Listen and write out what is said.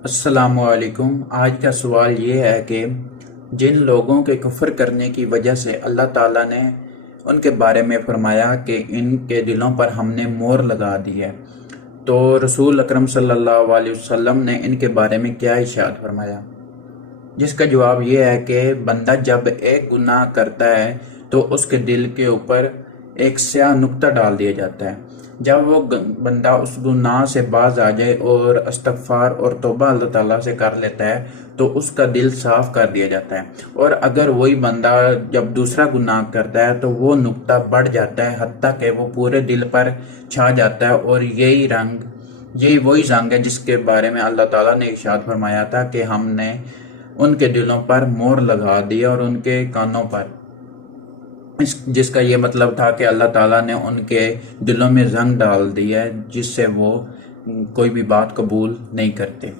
السلام علیکم۔ آج کا سوال یہ ہے کہ جن لوگوں کے کفر کرنے کی وجہ سے اللہ تعالیٰ نے ان کے بارے میں فرمایا کہ ان کے دلوں پر ہم نے مہر لگا دی ہے، تو رسول اکرم صلی اللہ علیہ وسلم نے ان کے بارے میں کیا ارشاد فرمایا؟ جس کا جواب یہ ہے کہ بندہ جب ایک گناہ کرتا ہے تو اس کے دل کے اوپر ایک سیاہ نقطہ ڈال دیا جاتا ہے۔ جب وہ بندہ اس گناہ سے باز آ جائے اور استغفار اور توبہ اللہ تعالیٰ سے کر لیتا ہے تو اس کا دل صاف کر دیا جاتا ہے، اور اگر وہی بندہ جب دوسرا گناہ کرتا ہے تو وہ نقطہ بڑھ جاتا ہے حتیٰ کہ وہ پورے دل پر چھا جاتا ہے، اور یہی وہی رنگ ہے جس کے بارے میں اللہ تعالیٰ نے ارشاد فرمایا تھا کہ ہم نے ان کے دلوں پر مہر لگا دی اور ان کے کانوں پر، جس کا یہ مطلب تھا کہ اللہ تعالیٰ نے ان کے دلوں میں زنگ ڈال دی ہے جس سے وہ کوئی بھی بات قبول نہیں کرتے۔